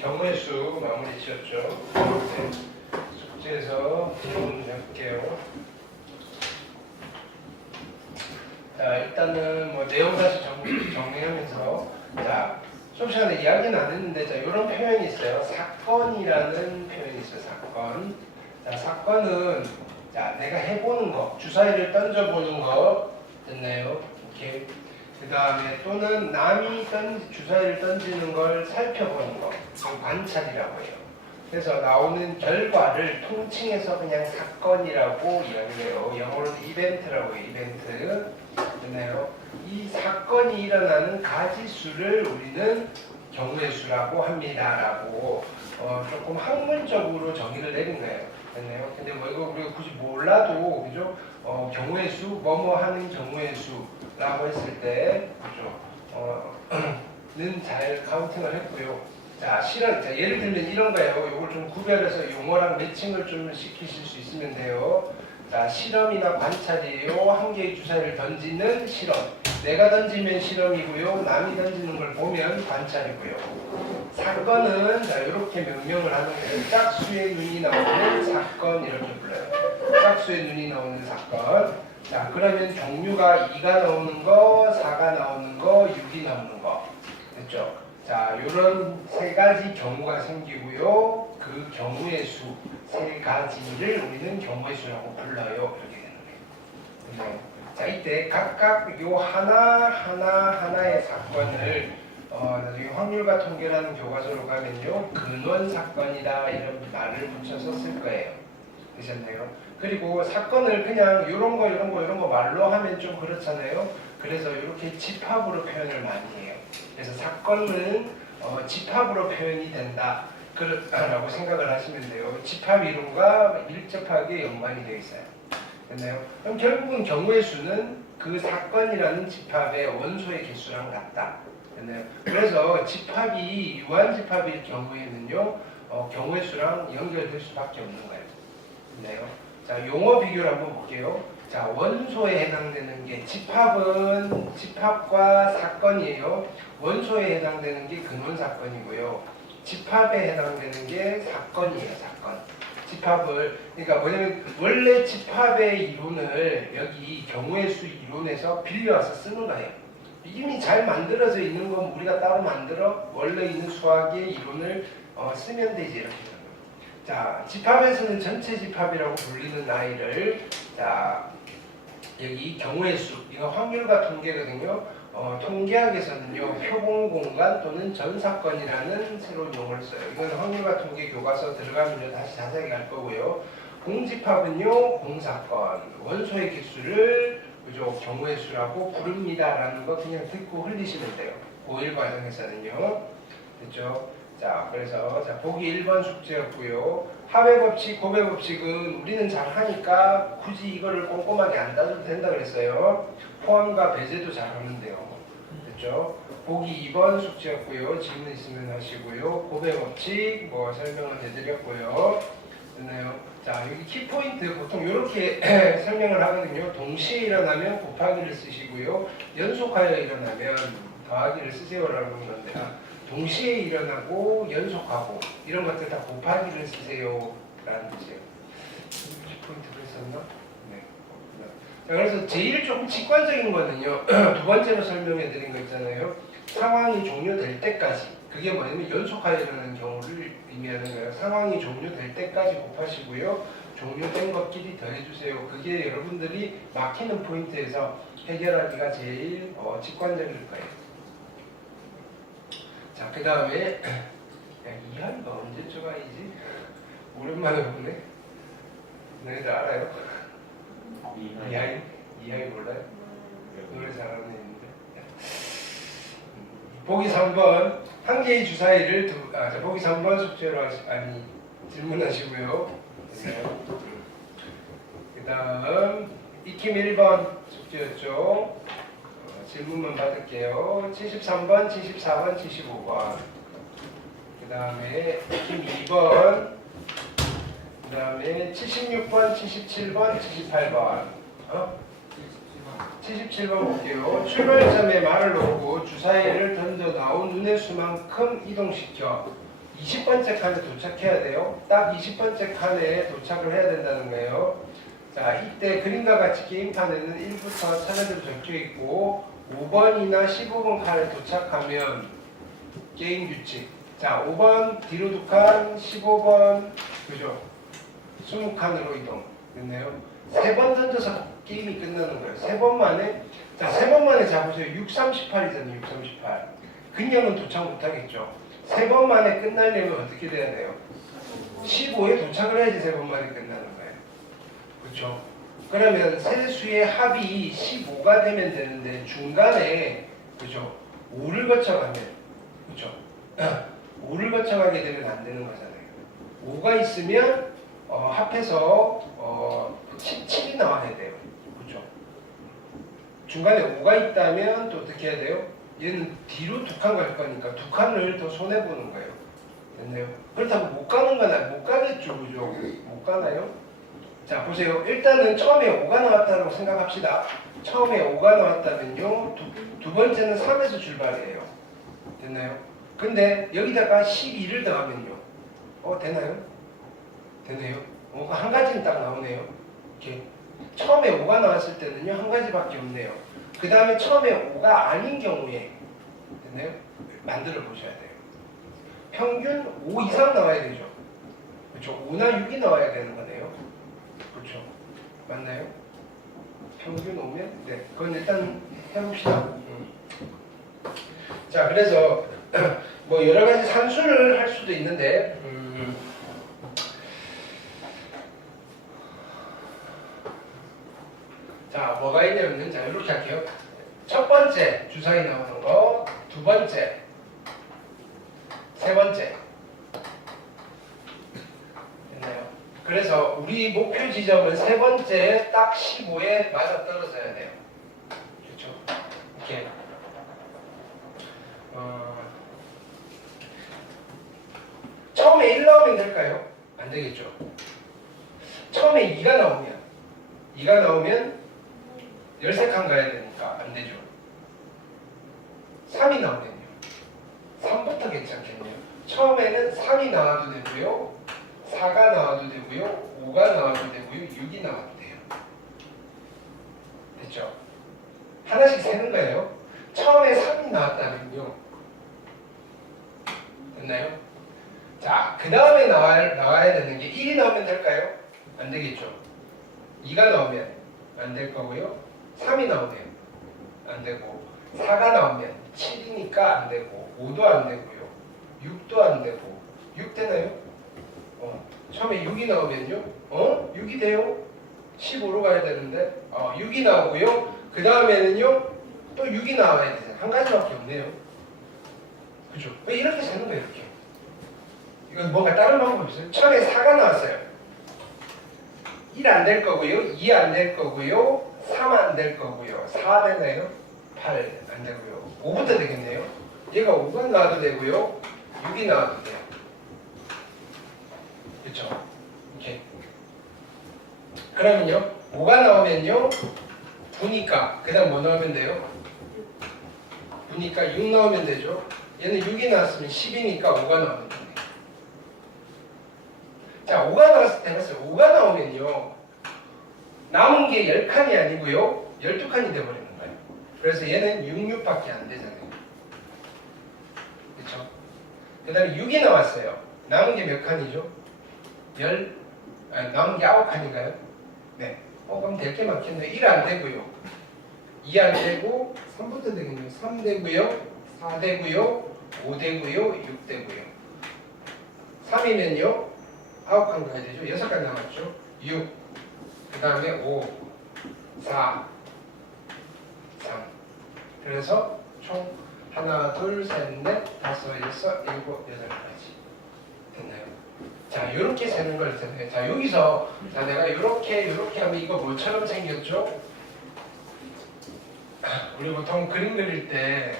경우의 수 마무리 지었죠. 네. 숙제에서 질문 해볼게요. 자, 일단은 뭐 내용 다시 정리하면서 자, 수업 시간에 이야기는 안 했는데 자, 이런 표현이 있어요. 사건이라는 표현이 있어요. 사건. 자, 사건은 자, 내가 해보는 거, 주사위를 던져보는 거 됐나요? 오케이. 그 다음에 또는 남이 주사위를 던지는 걸 살펴보는 거, 그걸 관찰이라고 해요. 그래서 나오는 결과를 통칭해서 그냥 사건이라고 이야기해요. 영어로는 이벤트라고 해요. 이벤트. 됐나요? 이 사건이 일어나는 가지수를 우리는 경우의 수라고 합니다라고 조금 학문적으로 정의를 내린 거예요. 됐나요? 근데 뭐 이거 우리가 굳이 몰라도 그죠? 경우의 수, 뭐뭐 하는 경우의 수라고 했을 때 그죠? 는 잘 카운팅을 했고요. 자, 실험, 자, 예를 들면 이런 거예요. 이걸 좀 구별해서 용어랑 매칭을 좀 시키실 수 있으면 돼요. 자, 실험이나 관찰이에요. 한 개의 주사위를 던지는 실험. 내가 던지면 실험이고요. 남이 던지는 걸 보면 관찰이고요. 사건은 자, 이렇게 명명을 하는 거예요. 짝수의 눈이 나오는 사건 이렇게 불러요. 짝수의 눈이 나오는 사건. 자, 그러면 종류가 2가 나오는 거, 4가 나오는 거, 6이 나오는 거. 됐죠? 자, 이런 세 가지 경우가 생기고요. 그 경우의 수 세 가지를 우리는 경우의 수라고 불러요. 이렇게 되는 거예요. 자, 이때 각각 요 하나의 사건을 나중에 확률과 통계라는 교과서로 가면요. 근원 사건이다 이런 말을 붙여서 쓸 거예요. 되셨나요? 그리고 사건을 그냥 이런 거 말로 하면 좀 그렇잖아요. 그래서 이렇게 집합으로 표현을 많이 해요. 그래서 사건은 집합으로 표현이 된다. 라고 생각을 하시면 돼요. 집합 이론과 밀접하게 연관이 되어 있어요. 됐나요? 그럼 결국은 경우의 수는 그 사건이라는 집합의 원소의 개수랑 같다. 됐나요? 그래서 집합이 유한집합일 경우에는요, 경우의 수랑 연결될 수밖에 없는 거예요. 됐나요? 자, 용어 비교를 한번 볼게요. 자, 원소에 해당되는 게 집합은 집합과 사건이에요. 원소에 해당되는 게 근원 사건이고요. 집합에 해당되는 게 사건이에요. 사건. 집합을 그러니까 뭐냐면 원래 집합의 이론을 여기 경우의 수 이론에서 빌려와서 쓰는 거예요. 이미 잘 만들어져 있는 건 우리가 따로 만들어 원래 있는 수학의 이론을 쓰면 되지 이렇게. 자, 집합에서는 전체 집합이라고 불리는 아이를 자 여기 경우의 수 이거 확률과 통계거든요. 통계학에서는요 표본 공간 또는 전사건이라는 새로운 용어를 써요. 이건 확률과 통계 교과서 들어가면 다시 자세하게 할 거고요. 공집합은요 공사건 원소의 개수를 그죠 경우의 수라고 부릅니다라는 거 그냥 듣고 흘리시면 돼요. 고1 과정에서는요. 됐죠? 자, 그래서 자, 보기 1번 숙제였고요. 합의 법칙, 곱의 법칙은 우리는 잘 하니까 굳이 이거를 꼼꼼하게 안 따져도 된다 그랬어요. 포함과 배제도 잘 하면 돼요. 됐죠? 보기 2번 숙제였고요. 질문 있으면 하시고요. 곱의 법칙 뭐 설명을 해드렸고요. 됐나요? 자, 여기 키포인트 보통 이렇게 설명을 하거든요. 동시에 일어나면 곱하기를 쓰시고요. 연속하여 일어나면 더하기를 쓰세요라는 건데 동시에 일어나고 연속하고 이런 것들 다 곱하기를 쓰세요 라는 뜻이에요. 키포인트가 있었나? 네. 자, 그래서 제일 조금 직관적인 거는요. 두 번째로 설명해 드린 거 있잖아요. 상황이 종료될 때까지 그게 뭐냐면 연속하여 일어나는 경우를 의미하는 거예요. 상황이 종료될 때까지 곱하시고요. 종료된 것끼리 더해주세요. 그게 여러분들이 막히는 포인트에서 해결하기가 제일 직관적일 거예요. 자, 그 다음에 이하이가 언제쯤 아이지? 오랜만에 보네. 너희들 알아요? 이하이 몰라요? 노래 잘하는 애인데. 보기 3번 한 개의 주사위를 보기 3번 숙제로 질문하시고요. 그 다음 익힘 1번 숙제였죠. 질문만 받을게요. 73번, 74번, 75번. 그 다음에 익힘 2번. 그 다음에 76번, 77번, 78번. 77번 볼게요. 출발점에 말을 놓고 주사위를 던져 나온 눈의 수만큼 이동시켜 20번째 칸에 도착해야 돼요. 딱 20번째 칸에 도착을 해야 된다는 거예요. 자, 이때 그림과 같이 게임판에는 1부터 차례대로 적혀 있고 5번이나 15번 칸에 도착하면 게임 규칙. 자, 5번 뒤로 2칸, 15번 그죠? 20칸으로 이동. 됐네요. 3번 던져서 게임이 끝나는 거예요. 3번 만에. 자, 3번 만에 잡으세요. 638이잖아요. 638. 그냥은 도착 못하겠죠. 3번 만에 끝나려면 어떻게 돼야 돼요? 15에 도착을 해야지 3번 만에 끝나는 거예요. 그렇죠? 그러면 세 수의 합이 15가 되면 되는데 중간에 그죠? 5를 거쳐가면 그죠? 5를 거쳐가게 되면 안 되는 거잖아요. 5가 있으면 합해서 7이 나와야 돼요. 그죠? 중간에 5가 있다면 또 어떻게 해야 돼요? 얘는 뒤로 2칸 갈 거니까 2칸을 더 손해보는 거예요. 됐나요? 그렇다고 못 가는 건 못 가겠죠. 그죠? 못 가나요? 자, 보세요. 일단은 처음에 5가 나왔다고 생각합시다. 처음에 5가 나왔다면요. 두 번째는 3에서 출발이에요. 됐나요? 근데 여기다가 12를 더하면요. 되나요? 되네요. 한 가지는 딱 나오네요. 이렇게. 처음에 5가 나왔을 때는요. 한 가지밖에 없네요. 그 다음에 처음에 5가 아닌 경우에 됐나요? 만들어 보셔야 돼요. 평균 5 이상 나와야 되죠. 그렇죠? 5나 6이 나와야 되는 거네요. 그렇죠? 맞나요? 평균 5면? 네. 그건 일단 해봅시다. 자, 그래서 뭐 여러 가지 산수를 할 수도 있는데 자, 뭐가 있냐면 자, 이렇게 할게요. 첫 번째 주사위 나오는 거, 두 번째, 세 번째. 됐나요? 그래서 우리 목표 지점은 세 번째 딱 15에 맞아 떨어져야 돼요. 그렇죠? 이렇게. 처음에 1 나오면 될까요? 안 되겠죠. 처음에 2가 나오면 13칸 가야 되니까 안 되죠. 3이 나오면요. 3부터 괜찮겠네요. 처음에는 3이 나와도 되고요. 4가 나와도 되고요. 5가 나와도 되고요. 6이 나와도 돼요. 됐죠? 하나씩 세는 거예요. 처음에 3이 나왔다면요. 됐나요? 자, 그 다음에 나와야 되는 게 1이 나오면 될까요? 안 되겠죠. 2가 나오면 안 될 거고요. 3이 나오면 안 되고 4가 나오면 7이니까 안 되고 5도 안 되고요. 6도 안 되고 6 되나요? 처음에 6이 나오면요. 6이 돼요. 15로 가야 되는데 6이 나오고요. 그 다음에는요. 또 6이 나와야 되잖아요. 한 가지밖에 없네요. 그죠? 왜 이렇게 세는 거예요? 이렇게. 이건 뭔가 다른 방법이 있어요. 처음에 4가 나왔어요. 1 안 될 거고요. 2 안 될 거고요. 3 안 될 거고요. 4 되나요? 8 안 되고요. 5부터 되겠네요. 얘가 5가 나와도 되고요. 6이 나와도 돼요. 그렇죠? 이렇게. 그러면요. 5가 나오면요. 9니까 그 다음 뭐 나오면 돼요? 9니까 6 나오면 되죠. 얘는 6이 나왔으면 10이니까 5가 나오면 돼요. 자, 5가 나왔을 때 했어요. 5가 나오면요. 남은 게 10칸이 아니고요. 12칸이 돼버리는 거예요. 그래서 얘는 6, 6밖에 안 되잖아요. 그렇죠? 그 다음에 6이 나왔어요. 남은 게 몇 칸이죠? 남은 게 9칸인가요? 네. 그럼 될 게 많겠네. 1 안 되고요. 2 안 되고 3부터 되겠네요. 3 되고요. 4 되고요. 5 되고요. 6 되고요. 3이면요. 9칸 가야 되죠. 6칸 남았죠. 6. 그 다음에 5, 4, 3. 그래서 총 하나, 둘, 셋, 넷, 다섯, 여섯, 일곱, 여덟까지. 됐나요? 자, 요렇게 세는 걸 텐데. 자, 여기서 자, 내가 요렇게 하면 이거 뭐처럼 생겼죠? 우리 보통 그림 그릴 때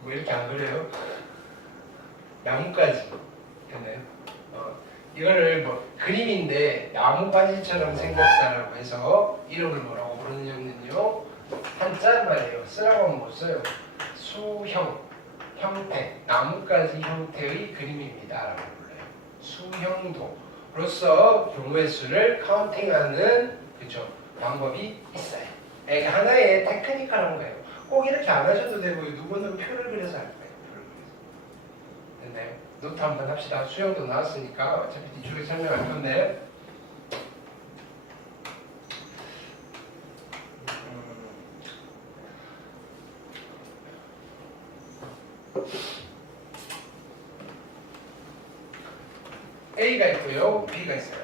뭐 이렇게 안 그래요? 나뭇가지. 됐나요? 이거를 뭐 그림인데 나뭇가지처럼 생겼다라고 해서 이름을 뭐라고 부르냐면요. 한자말이에요. 쓰라고 하면 못 써요. 수형, 형태, 나뭇가지 형태의 그림입니다라고 불러요. 수형도로서 경우의 수를 카운팅하는 그죠 방법이 있어요. 이게 하나의 테크니컬한 거예요. 꼭 이렇게 안 하셔도 되고 누구는 표를 그려서 할 거예요. 표를 그려서. 됐나요? 노트 한번 합시다. 수형도 나왔으니까 어차피 뒤쪽에 설명할 건데 A가 있고요. B가 있어요.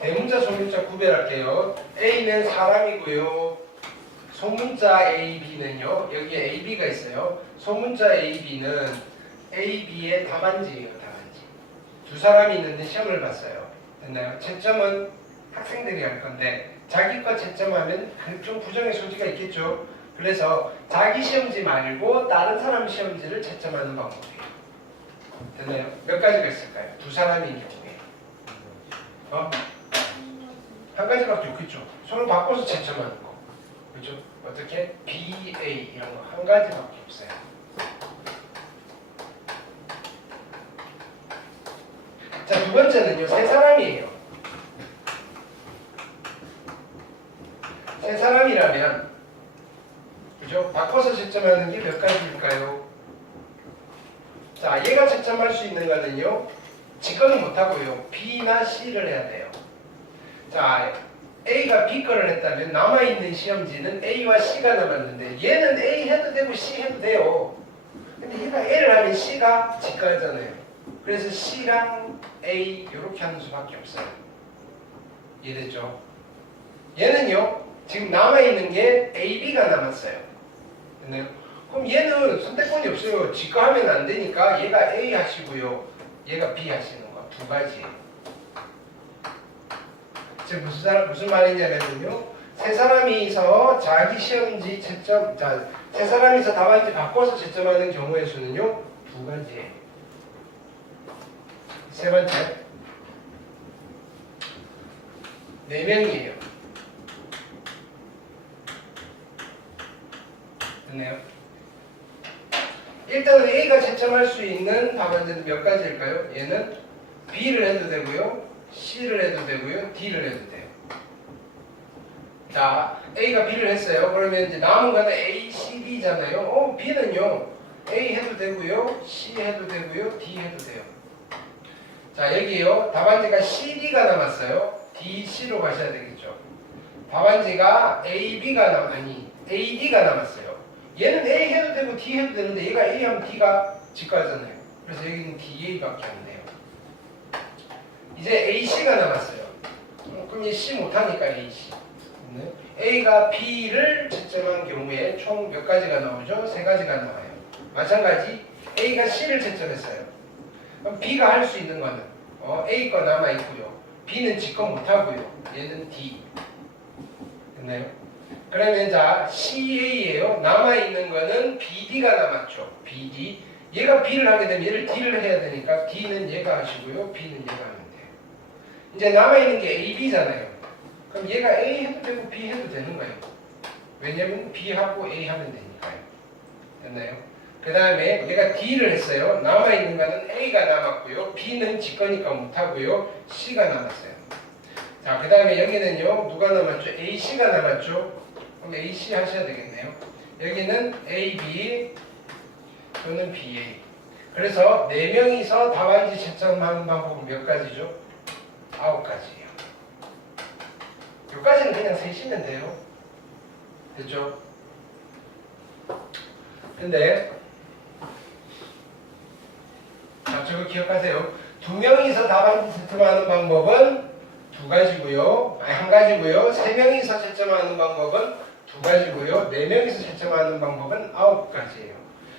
대문자, 소문자 구별할게요. A는 사람이고요. 소문자 A, B는요. 여기에 A, B가 있어요. 소문자 A, B는 A, B의 답안지예요. 답안지. 두 사람이 있는데 시험을 봤어요. 됐나요? 채점은 학생들이 할 건데 자기 거 채점하면 좀 부정의 소지가 있겠죠. 그래서 자기 시험지 말고 다른 사람 시험지를 채점하는 방법이에요. 됐나요? 몇 가지가 있을까요? 두 사람인 경우에 한 가지밖에 없겠죠. 서로 바꿔서 채점하는 거. 그렇죠? 어떻게? BA 이런 거 한 가지밖에 없어요. 자, 두 번째는요. 세 사람이에요. 세 사람이라면 그죠? 바꿔서 채점하는 게 몇 가지일까요? 자, 얘가 채점할 수 있는 거는요. 지거는 못하고요. B나 C를 해야 돼요. 자, A가 B 거를 했다면 남아있는 시험지는 A와 C가 남았는데 얘는 A 해도 되고 C 해도 돼요. 근데 얘가 A를 하면 C가 직가하잖아요. 그래서 C랑 A 이렇게 하는 수밖에 없어요. 이해됐죠? 얘는요. 지금 남아있는 게 A, B가 남았어요. 됐나요? 그럼 얘는 선택권이 없어요. 직가하면 안 되니까 얘가 A 하시고요. 얘가 B 하시는 거 두 가지예요. 지금 무슨 말이냐면요. 세 사람이서 자기 시험지 채점, 자, 세 사람이서 답안지 바꿔서 채점하는 경우의 수는요. 두 가지예요. 세 번째. 4명이에요. 됐네요. 일단은 A가 채점할 수 있는 답안지는 몇 가지일까요? 얘는 B를 해도 되고요. C를 해도 되고요. D를 해도 돼요. 자, A가 B를 했어요. 그러면 이제 남은 거는 A, C, D잖아요. B는요. A 해도 되고요. C 해도 되고요. D 해도 돼요. 자, 여기요. 답안지가 C, D가 남았어요. D, C로 가셔야 되겠죠. 답안지가 A, B가 아니 A, D가 남았어요. 얘는 A 해도 되고 D 해도 되는데 얘가 A 하면 D가 직가잖아요. 그래서 여기는 DA밖에 안 돼요. 이제 AC가 남았어요. 그럼 얘 C 못하니까 AC. A가 B를 채점한 경우에 총 몇 가지가 나오죠? 세 가지가 나와요. 마찬가지 A가 C를 채점했어요. 그럼 B가 할 수 있는 거는 A 거 남아있고요. B는 직거 못하고요. 얘는 D. 됐나요? 그러면 자 CA예요. 남아있는 거는 BD가 남았죠. BD. 얘가 B를 하게 되면 얘를 D를 해야 되니까 D는 얘가 하시고요. B는 얘가 하면 돼요. 이제 남아있는 게 AB잖아요. 그럼 얘가 A 해도 되고 B 해도 되는 거예요. 왜냐면 B하고 A 하면 되니까요. 됐나요? 그 다음에 얘가 D를 했어요. 남아있는 거는 A가 남았고요. B는 직거니까 못하고요. C가 남았어요. 자, 그 다음에 여기는요. 누가 남았죠? AC가 남았죠. 그럼 AC 하셔야 되겠네요. 여기는 AB 또는 BA. 그래서 4명이서 답안지 채점하는 방법은 몇 가지죠? 9가지예요. 여기까지는 그냥 세시면 돼요. 됐죠? 근데 자, 저거 기억하세요. 2명이서 답안지 채점하는 방법은 2가지고요. 아니 1가지고요. 3명이서 채점하는 방법은 2가지고요. 4명이서 채점하는 방법은 9가지예요.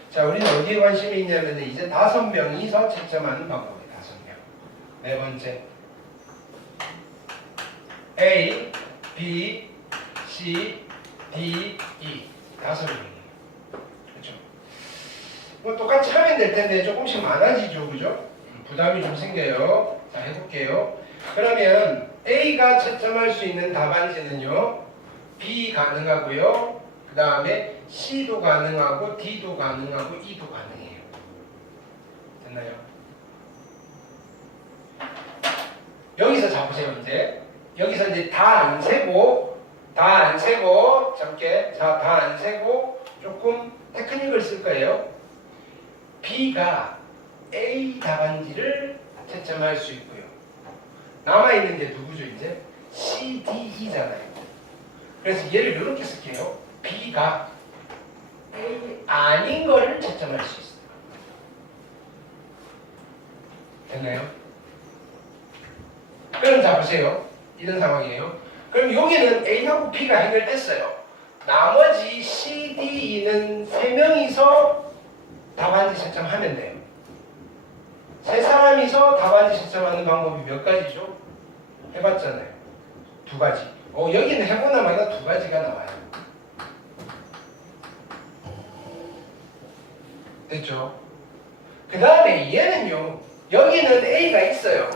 자, 우리는 어디에 관심이 있냐면 이제 5명이서 채점하는 방법이에요. 5명. 네 번째. A, B, C, D, E. 5명이에요. 그렇죠? 뭐 똑같이 하면 될 텐데 조금씩 많아지죠. 그죠? 부담이 좀 생겨요. 자, 해볼게요. 그러면 A가 채점할 수 있는 답안지는요. B 가능하고요. 그 다음에 C도 가능하고 D도 가능하고 E도 가능해요. 됐나요? 여기서 잡으세요. 이제 여기서 이제 다 안 세고 적게 다 안 세고 조금 테크닉을 쓸 거예요. B가 A 답안지를 채점할 수 있고요. 남아있는 게 누구죠? 이제 C, D, E잖아요. 그래서 얘를 이렇게 쓸게요. B가 A 아닌 거를 채점할 수 있어요. 됐나요? 그럼 자 보세요. 이런 상황이에요. 그럼 여기는 A하고 B가 해결됐어요. 나머지 C, D, E는 3명이서 답안지 채점하면 돼요. 3사람이서 답안지 채점하는 방법이 몇 가지죠? 해봤잖아요. 2가지. 여기는 해보나마나 2가지가 나와요. 됐죠? 그 다음에 얘는요. 여기는 A가 있어요.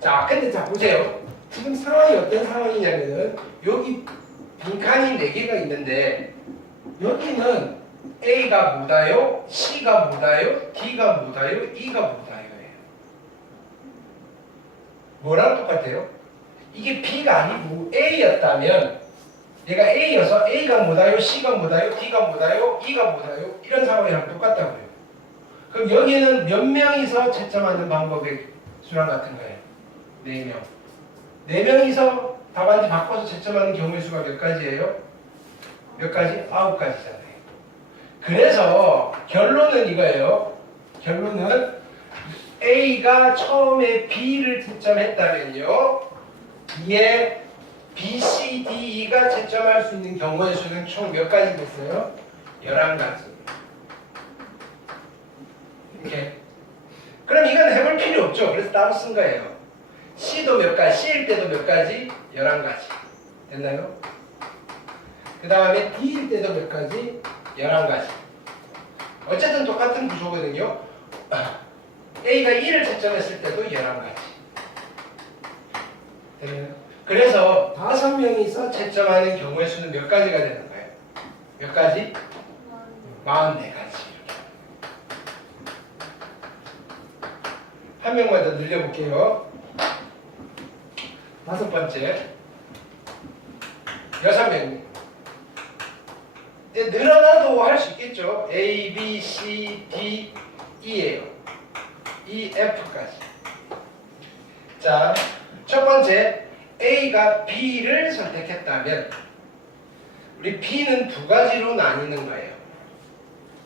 자, 근데 자 보세요. 지금 상황이 어떤 상황이냐면은 여기 빈칸이 4개가 있는데 여기는 A가 뭐다요? C가 뭐다요? D가 뭐다요? E가 뭐다요예요. 뭐랑 똑같아요? 이게 B가 아니고 A였다면 얘가 A여서 A가 뭐다요? C가 뭐다요? D가 뭐다요? E가 뭐다요? 이런 상황이랑 똑같다고요. 그럼 여기는 몇 명이서 채점하는 방법의 수랑 같은 거예요? 4명. 4명이서 답안지 바꿔서 채점하는 경우의 수가 몇 가지예요? 몇 가지? 9가지잖아요. 그래서 결론은 이거예요. 결론은 A가 처음에 B를 채점했다면요. 이에 B, C, D, E가 채점할 수 있는 경우의 수는 총 몇 가지 됐어요? 11가지. 이렇게. 그럼 이건 해볼 필요 없죠. 그래서 따로 쓴 거예요. C도 몇 가지, C일 때도 몇 가지? 11가지. 됐나요? 그 다음에 D일 때도 몇 가지? 11가지. 어쨌든 똑같은 구조거든요. A가 2를 채점했을 때도 11가지. 됐나요? 그래서 5명이서 채점하는 경우의 수는 몇 가지가 되는 거예요? 몇 가지? 44가지. 한 명만 더 늘려볼게요. 5번째. 6명. 늘어나도 할 수 있겠죠. A, B, C, D, E예요. E, F까지. 자, 첫 번째. A가 B를 선택했다면 우리 B는 2가지로 나뉘는 거예요.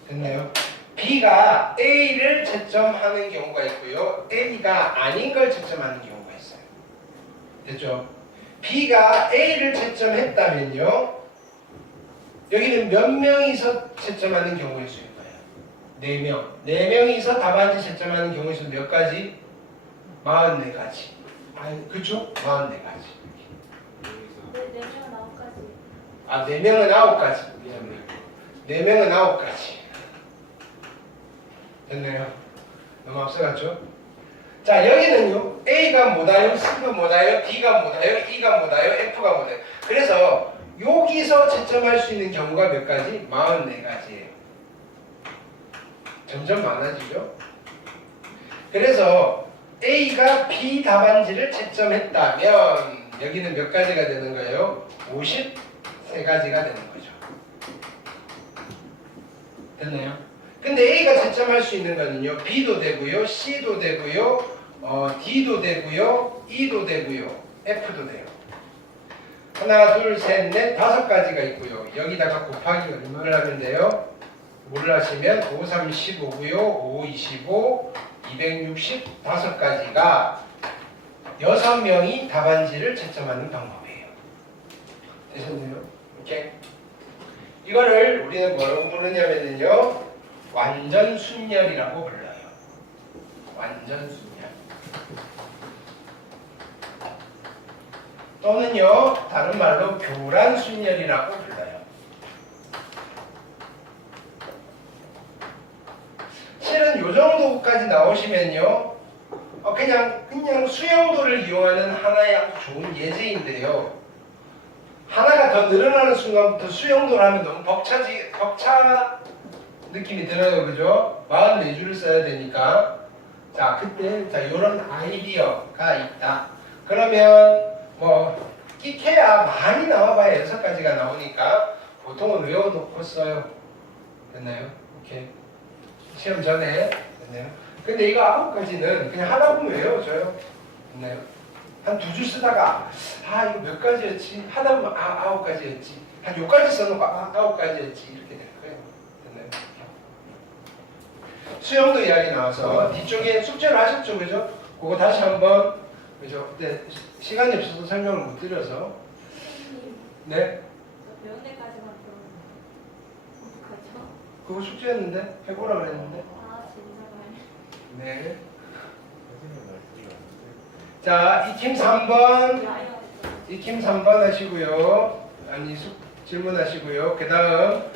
됐나요? B가 A를 채점하는 경우가 있고요. A가 아닌 걸 채점하는 경우가 있어요. 됐죠? B가 A를 채점했다면요. 여기는 몇 명이서 채점하는 경우의 수일 거예요? 4명. 4명이서 답안지 채점하는 경우의 수는 몇 가지? 44가지. 그쵸? 44가지. 4명은 9가지. 4명은 9가지. 미안해요. 4명은 9가지. 됐나요? 너무 앞서갔죠? 자, 여기는요. A가 뭐다요? C가 뭐다요? D가 뭐다요? E가 뭐다요? F가 뭐다요? 그래서 여기서 채점할 수 있는 경우가 몇 가지? 44가지예요. 점점 많아지죠? 그래서 A가 B 답안지를 채점했다면 여기는 몇 가지가 되는 거예요? 53가지가 되는 거죠. 됐나요? 근데 A가 채점할 수 있는 거는요. B도 되고요. C도 되고요. D도 되고요. E도 되고요. F도 돼요. 하나, 둘, 셋, 넷, 5가지가 있고요. 여기다가 곱하기 얼마를 하면 돼요? 뭘 하시면 5, 3, 15고요. 5, 25, 265가지가 6명이 답안지를 채점하는 방법이에요. 되셨나요? 오케이. 이거를 우리는 뭐라고 부르냐면요. 완전 순열이라고 불러요. 완전 순열. 또는요, 다른 말로 교란 순열이라고 불러요. 실은 요 정도까지 나오시면요. 그냥 수영도를 이용하는 하나의 아주 좋은 예제인데요. 하나가 더 늘어나는 순간부터 수영도를 하면 너무 벅차 느낌이 들어요. 그죠? 44줄을 써야 되니까. 자, 그때, 자, 요런 아이디어가 있다. 그러면, 끼케야 많이 나와봐야 6가지가 나오니까 보통은 외워놓고 써요. 됐나요? 오케이. 시험 전에. 됐나요? 근데 이거 9가지는 그냥 하다 보면 외워져요. 됐나요? 한 2줄 쓰다가, 이거 몇 가지였지? 하다 보면, 9가지였지. 한 요까지 써놓고, 9가지였지. 이렇게 될 거예요. 됐나요? 수영도 이야기 나와서 뒤쪽에 숙제를 하셨죠, 그죠? 그거 다시 한번, 그죠? 근데 시간이 없어서 설명을 못 드려서. 네? 몇 대까지만 들어오면 어떡하죠? 그거 숙제였는데? 해보라 그랬는데? 진짜요? 네. 자, 이 팀 3번. 이 팀 3번 하시고요. 질문하시고요. 그 다음,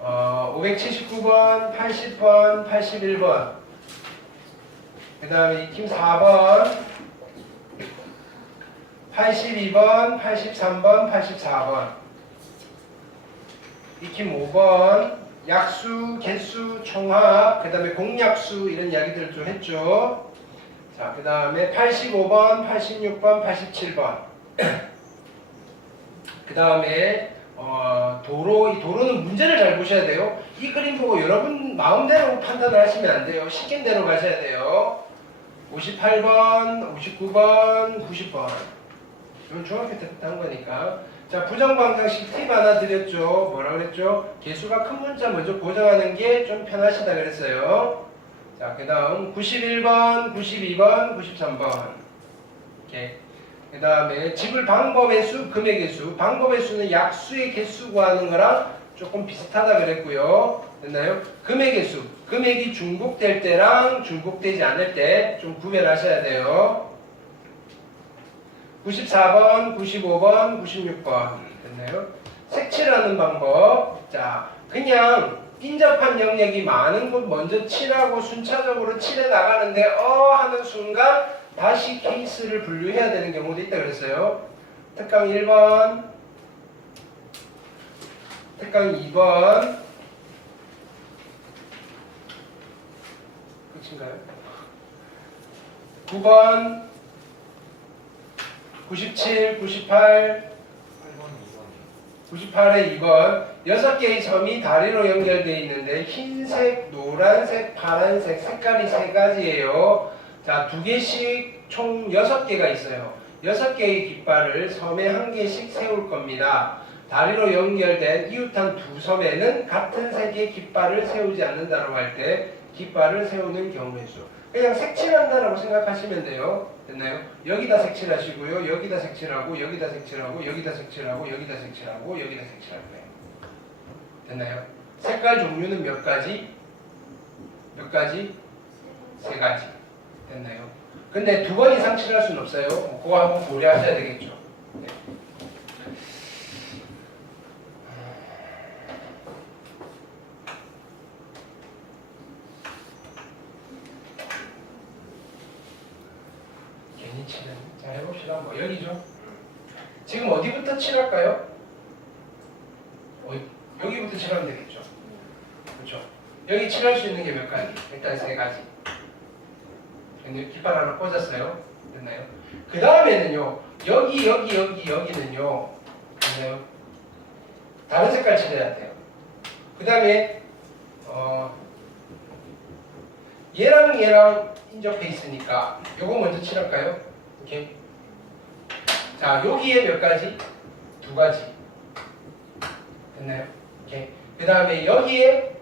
579번, 80번, 81번. 그 다음에 이 팀 4번, 82번, 83번, 84번. 이 팀 5번, 약수, 개수, 총합, 그 다음에 공약수 이런 이야기들을 좀 했죠. 자, 그 다음에 85번, 86번, 87번. 그 다음에 이 도로는 문제를 잘 보셔야 돼요. 이 그림 보고 여러분 마음대로 판단을 하시면 안 돼요. 시킨대로 가셔야 돼요. 58번, 59번, 90번. 이건 중학교 때부터 한 거니까. 자, 부정방정식 팁 하나 드렸죠. 뭐라 그랬죠? 개수가 큰 문자 먼저 고정하는 게 좀 편하시다 그랬어요. 자, 그 다음 91번, 92번, 93번. 오케이. 그 다음에 집을 방법의 수, 금액의 수. 방법의 수는 약수의 개수 구하는 거랑 조금 비슷하다 그랬고요. 됐나요? 금액의 수. 금액이 중복될 때랑 중복되지 않을 때 좀 구별하셔야 돼요. 94번, 95번, 96번. 됐나요? 색칠하는 방법. 자, 그냥 인접한 영역이 많은 곳 먼저 칠하고 순차적으로 칠해 나가는데 하는 순간 다시 케이스를 분류해야 되는 경우도 있다 그랬어요. 특강 1번, 특강 2번. 끝인가요? 9번, 97, 98, 98에 2번. 6개의 점이 다리로 연결되어 있는데 흰색, 노란색, 파란색 색깔이 3가지예요. 자, 2개씩 총 6개가 있어요. 6개의 깃발을 섬에 1개씩 세울 겁니다. 다리로 연결된 이웃한 2섬에는 같은 색의 깃발을 세우지 않는다고 할 때 깃발을 세우는 경우의 수. 그냥 색칠한다라고 생각하시면 돼요. 됐나요? 여기다 색칠하시고요. 여기다 색칠하고 여기다 색칠하고 여기다 색칠하고 여기다 색칠하고 여기다 색칠할 거예요. 됐나요? 색깔 종류는 몇 가지? 몇 가지? 3가지. 됐나요? 근데 2번 이상 칠할 수는 없어요. 그거 한번 고려하셔야 되겠죠. 네. 괜히 칠은. 자, 해봅시다. 여기죠. 지금 어디부터 칠할까요? 여기부터 칠하면 되겠죠. 그렇죠. 여기 칠할 수 있는 게 몇 가지? 일단 3가지. 깃발 하나 꽂았어요. 됐나요? 그 다음에는요. 여기는요. 됐나요? 다른 색깔 칠해야 돼요. 그 다음에 얘랑 인접해 있으니까 요거 먼저 칠할까요? 오케이. 자, 여기에 몇 가지? 2가지. 됐나요? 오케이. 그 다음에 여기에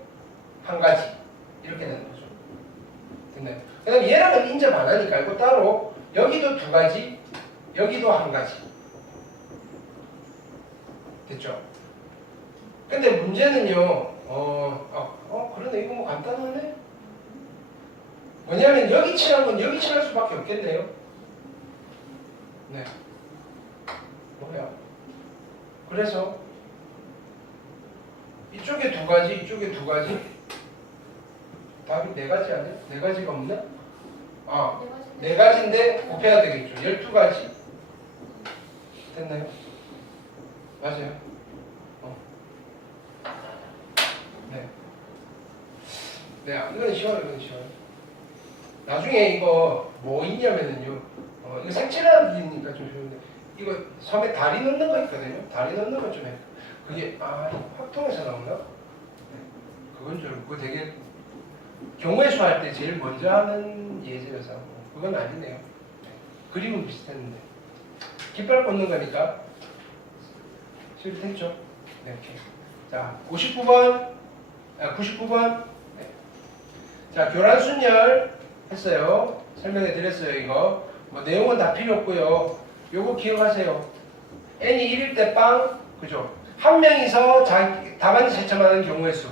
1가지. 이렇게 되는 거죠. 됐나요? 그 다음에 얘랑은 인접 안 하니까 이거 따로 여기도 2가지, 여기도 1가지. 됐죠? 근데 문제는요. 그러네. 이거 뭐 간단하네. 뭐냐면 여기 칠한 건 여기 칠할 수밖에 없겠네요. 네. 뭐야? 그래서 이쪽에 2가지, 이쪽에 2가지. 답이 네 가지 아니야? 네 가지가 없나? 아, 내가 지금 네 가지인데 곱해야 되겠죠. 12가지. 됐나요? 맞아요. 네. 네, 이건 쉬워요, 이건 쉬워요. 나중에 이거 뭐 있냐면은요, 이거 색칠하기니까 좀 쉬운데, 이거 섬에 다리 넣는 거 있거든요. 다리 넣는 거 좀 해. 그게, 확통에서 나오나? 네. 그건 좀, 그거 되게, 경우의 수 할 때 제일 먼저 하는 예제여서, 그건 아니네요. 네. 그림은 비슷했는데. 깃발 꽂는 거니까, 실패했죠? 네, 이렇게. 자, 99번. 네. 자, 교란순열 했어요. 설명해 드렸어요, 이거. 뭐 내용은 다 필요 없고요. 요거 기억하세요. n이 1일 때 빵, 그죠? 한 명이서 자기 답안지 채점하는 경우의 수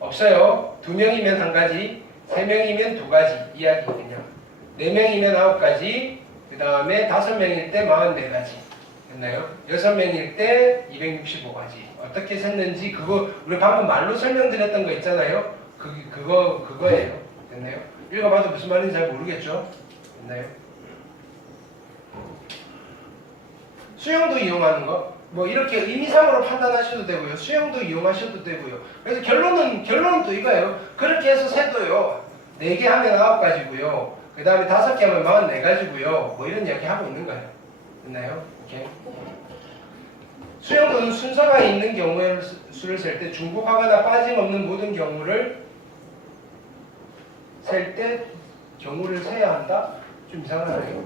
없어요. 두 명이면 한 가지, 세 명이면 두 가지 이야기 그냥. 네 명이면 9가지, 그 다음에 5명일 때 44가지. 됐나요? 6명일 때 265가지. 어떻게 셌는지 그거 우리 방금 말로 설명드렸던 거 있잖아요. 그거예요. 됐나요? 읽어봐도 무슨 말인지 잘 모르겠죠? 됐나요? 수형도 이용하는 거. 뭐 이렇게 의미상으로 판단하셔도 되고요. 수형도 이용하셔도 되고요. 그래서 결론은 또 이거예요. 그렇게 해서 세도요. 4개 하면 9가지고요. 그 다음에 5개 하면 44가지고요. 뭐 이런 이야기 하고 있는 거예요. 됐나요? 이렇게. 수형도는 순서가 있는 경우의 수를 셀 때 중복하거나 빠짐없는 모든 경우를 셀 때 경우를 세야 한다? 좀 이상하네요.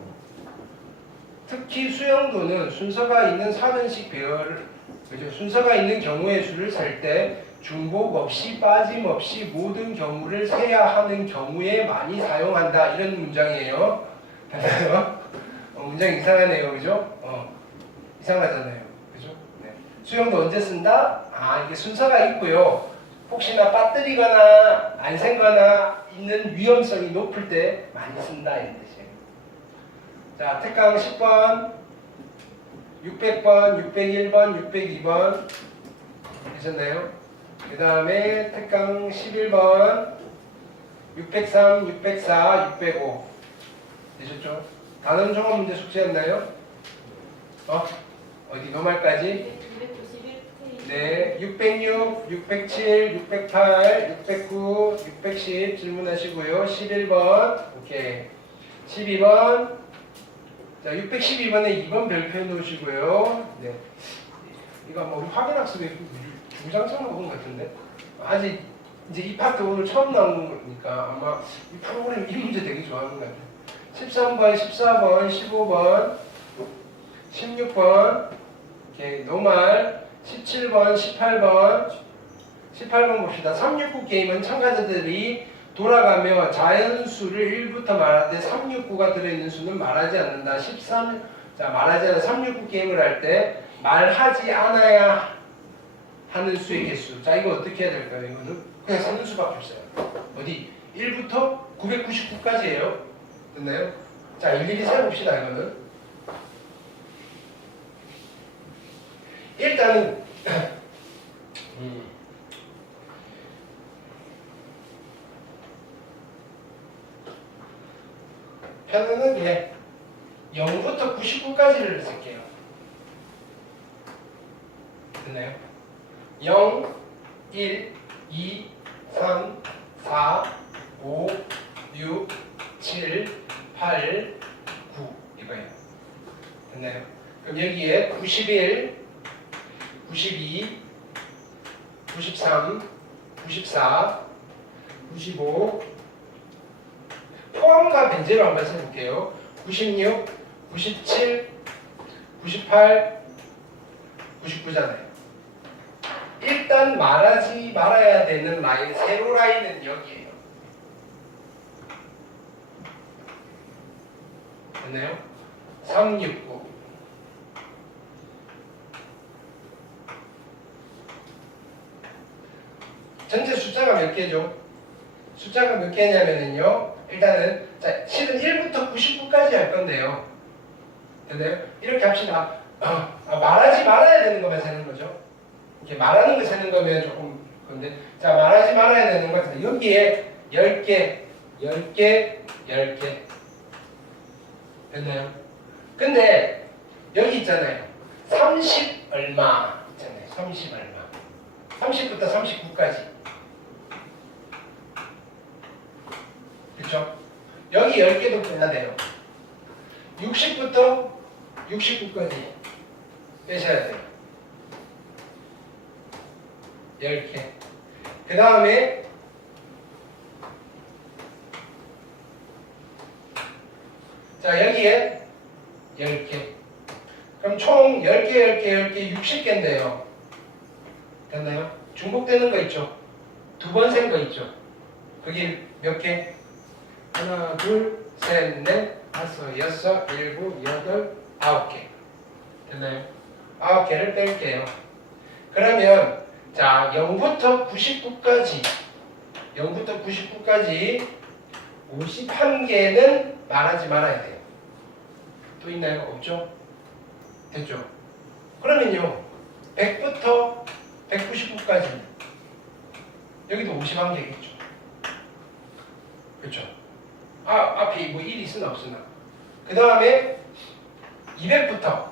특히 수형도는 순서가 있는 3원씩 배열을, 그죠? 순서가 있는 경우의 수를 셀 때 중복 없이 빠짐없이 모든 경우를 세야 하는 경우에 많이 사용한다. 이런 문장이에요. 됐나요? 문장 이상하네요. 그죠? 이상하잖아요. 그죠? 네. 수형도 언제 쓴다? 이게 순서가 있고요. 혹시나 빠뜨리거나 안 센거나 있는 위험성이 높을 때 많이 쓴다. 이런 뜻이에요. 자, 특강 10번, 600번, 601번, 602번 되셨나요? 그 다음에 특강 11번, 603, 604, 605 되셨죠? 단원 종합 문제 숙제였나요? 어디 노말까지? 291페이지. 네, 606, 607, 608, 609, 610 질문하시고요. 11번, 오케이. 12번, 자, 612번에 2번 별표 놓으시고요. 네. 이거 아마 우리 확인학습에 주구장창 먹은 것 같은데. 아직 이제 이 파트 오늘 처음 나온 거니까 아마 이 프로그램 이 문제 되게 좋아하는 것 같아요. 13번, 14번, 15번, 16번, 오케이. 노말, 17번, 18번 봅시다. 369 게임은 참가자들이 돌아가며 자연수를 1부터 말할 때 369가 들어있는 수는 말하지 않는다. 말하지 않는 369 게임을 할 때 말하지 않아야 하는 수의 개수. 자, 이거 어떻게 해야 될까요? 이거는 그냥 쓰는 수밖에 없어요. 어디? 1부터 999까지예요. 됐나요? 자, 일일이 세봅시다. 이거는. 일단은 편안하게 0부터 99까지를 쓸게요. 됐나요? 0, 1, 2, 3, 4, 5, 6, 7, 8, 9 이거예요. 됐나요? 그럼 여기에 91, 92, 93, 94, 95 포함과 변제로 한번 해볼게요. 96, 97, 98, 99잖아요. 일단 말하지 말아야 되는 라인, 세로 라인은 여기에요. 됐나요? 369 전체 숫자가 몇 개죠? 숫자가 몇 개냐면요. 일단은 자, 실은 1부터 99까지 할 건데요. 됐나요? 이렇게 합시다. 말하지 말아야 되는 것만 세는 거죠. 이렇게 말하는 거 세는 거면 조금 근데 자, 말하지 말아야 되는 것 같은데 여기에 10개, 10개, 10개. 됐나요? 근데 여기 있잖아요. 30 얼마 있잖아요. 30 얼마. 30부터 39까지. 그렇죠? 여기 10개도 빼야 돼요. 60부터 69까지 빼셔야 돼요. 10개. 그 다음에 자 여기에 10개. 그럼 총 10개, 10개, 10개, 60개인데요. 됐나요? 중복되는 거 있죠? 두 번 센 거 있죠? 그게 몇 개? 하나, 둘, 셋, 넷, 다섯, 여섯, 일곱, 여덟, 9개. 됐나요? 9개를 뺄게요. 그러면 자 0부터 99까지 0부터 99까지 51개는 말하지 말아야 돼요. 또 있나요? 없죠? 됐죠? 그러면요 100부터 199까지 여기도 51개겠죠? 그렇죠? 앞에 뭐 1이 있으나 없으나 그 다음에 200부터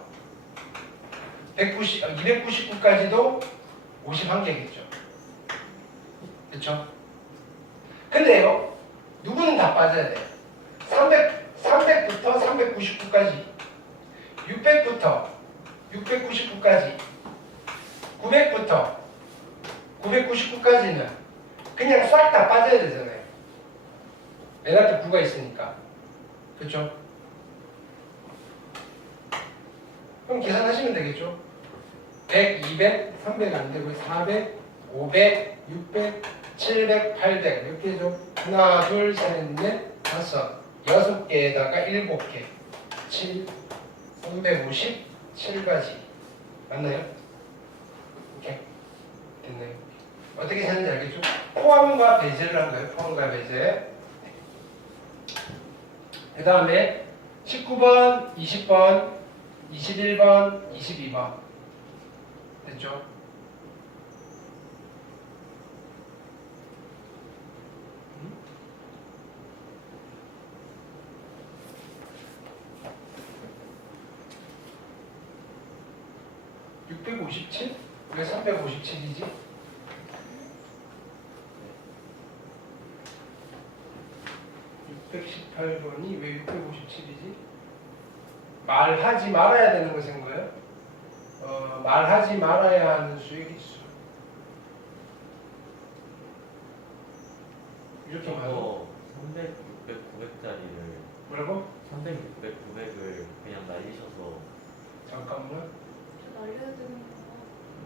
299까지도 51개겠죠? 그렇죠? 근데요 누구는 다 빠져야 돼요. 300부터 399까지 600부터 699까지 900부터 999까지는 그냥 싹 다 빠져야 되잖아요. 맨 앞에 9가 있으니까. 그렇죠? 그럼 계산하시면 되겠죠? 100, 200, 300 안 되고 400, 500, 600, 700, 800 몇 개죠? 하나, 둘, 셋, 넷, 다섯, 6개에다가 7개 7, 350, 7가지 맞나요? 오케이 됐나요? 어떻게 되는지 알겠죠? 포함과 배제를 한 거예요. 포함과 배제. 그 다음에 19번, 20번, 21번, 22번 됐죠? 음? 657? 왜 357이지? (618번이) 왜 657이지? 말하지 말아야 되는 것인 거예요? 말하지 말아야 하는 수의 기수 이렇게 말하고 300, 600, 900짜리를 뭐라고? 300, 600, 900을 그냥 날리셔서 잠깐만 저 날려야 되는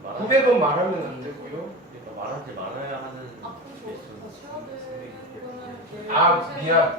거. 900은 말하면 안 되고요 그러니까 말하지 말아야 하는 앞으로 개수. 더 쉬어야 되는 거는 아 미안